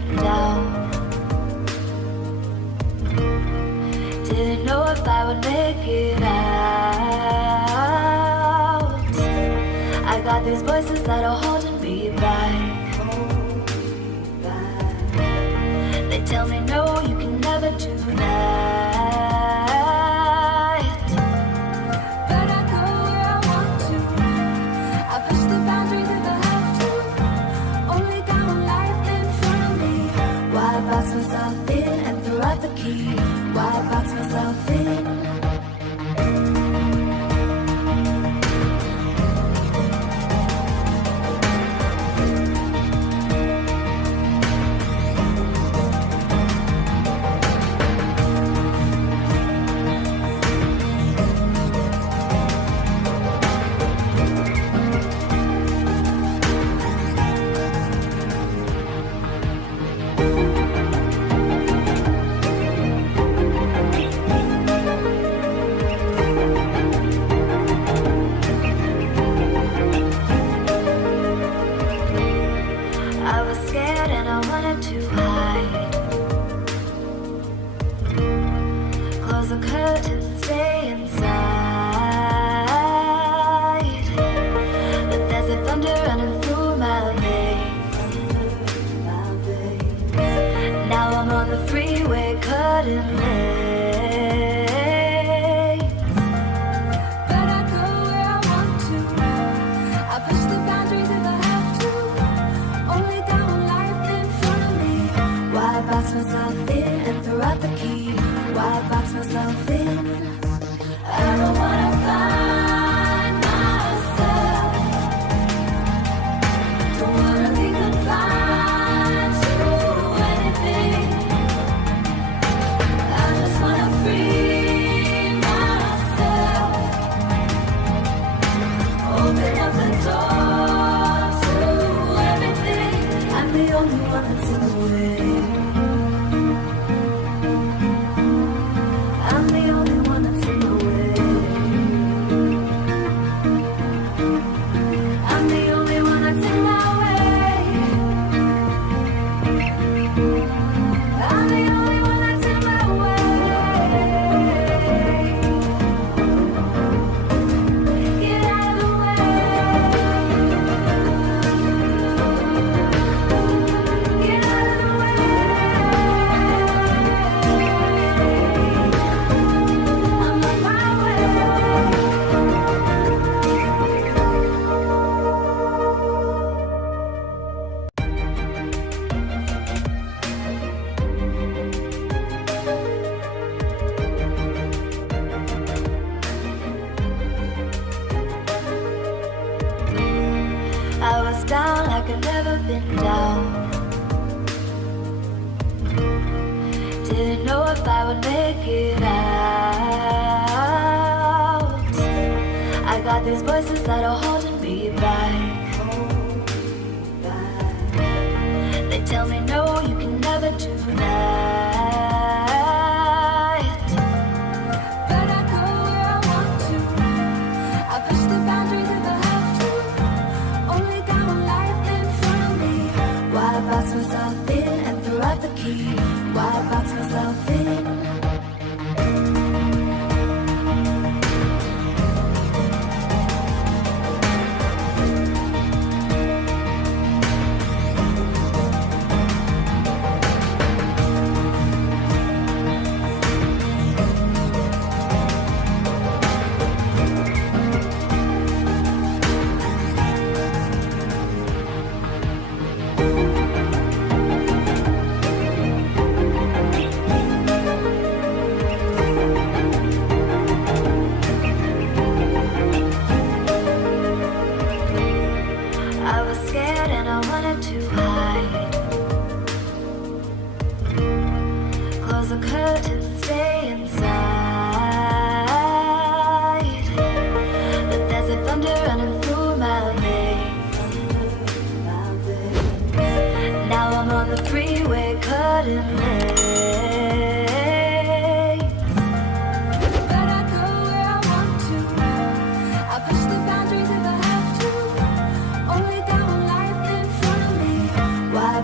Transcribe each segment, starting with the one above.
been down. Didn't know if I would make it out. I got these voices that are holding me back. They tell me no, you can never do that. But I go where I want to. I push the boundaries if I have to. Only got one life in front of me. Why box myself in and throw out the key? Why box myself in?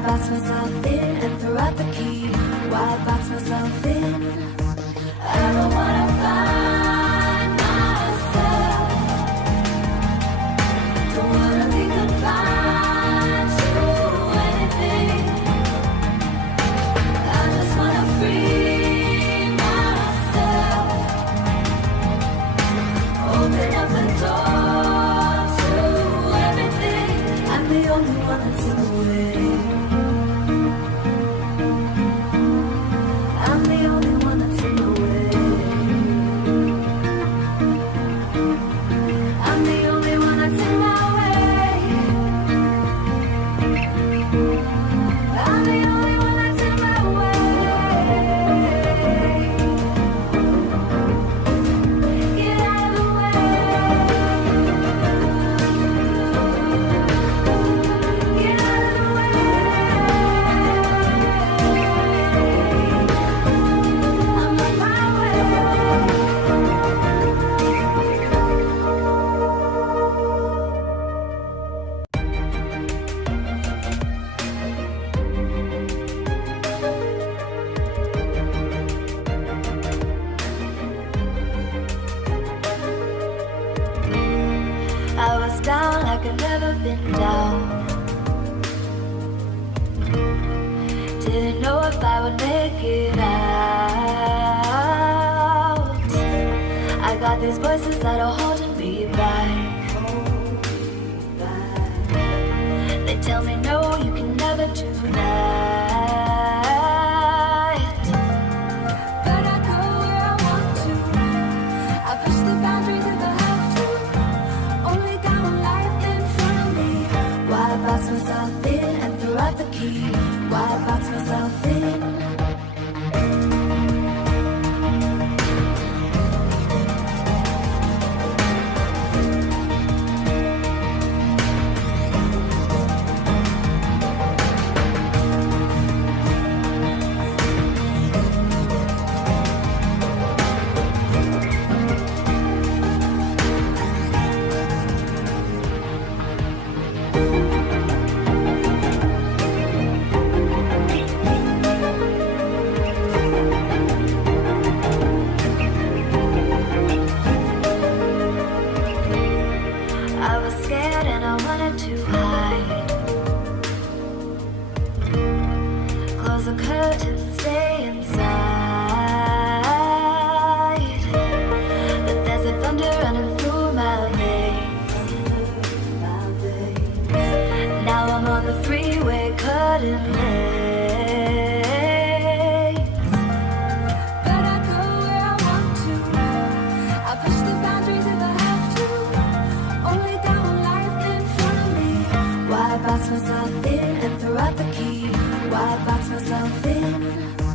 Box myself in and throw out the key. Why box myself in? I don't wanna find myself. Don't wanna be confined to anything. I just wanna free myself. Open up the door to everything. I'm the only one that's in the way. I'm the only one that's in the way. I'm the only one that's in my way. I'm the only one that's in my way. Get out of the way. Get out of the way. I'm on my way. I was down like I'd never been down. Didn't know if I would make it out. I got these voices that are holding me back. They tell me no, you can never do that. But I go where I want to. I push the boundaries if I have to. Only got one life in front of me. Why box myself in and throw out the key? Why box myself in? I was scared and I wanted to hide. Close the curtains, stay inside. But there's a thunder running through my veins. Now I'm on the freeway, cutting lanes. But I go where I want to. I push the boundaries if I have to. Only got one life in front of me. Why box myself in and throw out the key? Why box myself in?